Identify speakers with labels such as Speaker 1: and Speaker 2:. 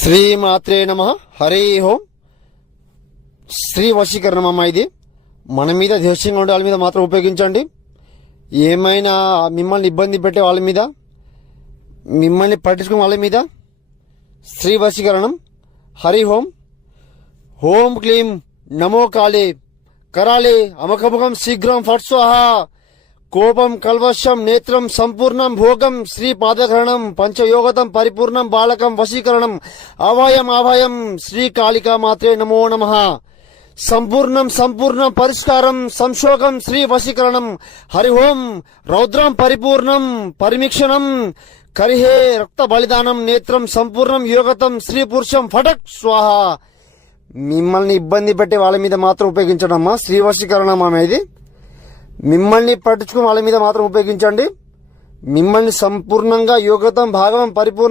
Speaker 1: శ్రీమాత్రే నమ. హరే హోం శ్రీ వశీకరణం అమ్మ ఇది. మన మీద దేశంగా ఉండే వాళ్ళ మీద మాత్రం ఉపయోగించండి. ఏమైనా మిమ్మల్ని ఇబ్బంది పెట్టే వాళ్ళ మీద మిమ్మల్ని పట్టించుకునే వాళ్ళ మీద శ్రీ వశీకరణం హరి హోం హోం క్లీం. నమో కాళే. కరాళే. అమకముఖం శీఘ్రం ఫట్ స్వాహ. కోపం కల్వశం నేత్రం సంపూర్ణం భోగం శ్రీ పాదగ్రహణం పంచయోగతం పరిపూర్ణం బాలకం వశీకరణం అవాయం అవాయం శ్రీ కాళికా మాత్రే నమో నమ. సంపూర్ణం సంపూర్ణం పరిష్కారం సంశోకం శ్రీ వశీకరణం హరి ఓం రౌద్రం పరిపూర్ణం పరిమిక్షణం కరిహే రక్త బలిదానం నేత్రం సంపూర్ణం యోగతం శ్రీ పురుషం ఫటక్ స్వాహ. మిమ్మల్ని ఇబ్బంది పెట్టే వాళ్ళ మీద మాత్రం ఉపయోగించడమ్మా శ్రీ వశీకరణం అనేది మిమ్మల్ని పట్టించుకుని వాళ్ళ మీద మాత్రం ఉపయోగించండి. మిమ్మల్ని సంపూర్ణంగా యోగతం భాగం పరిపూర్ణ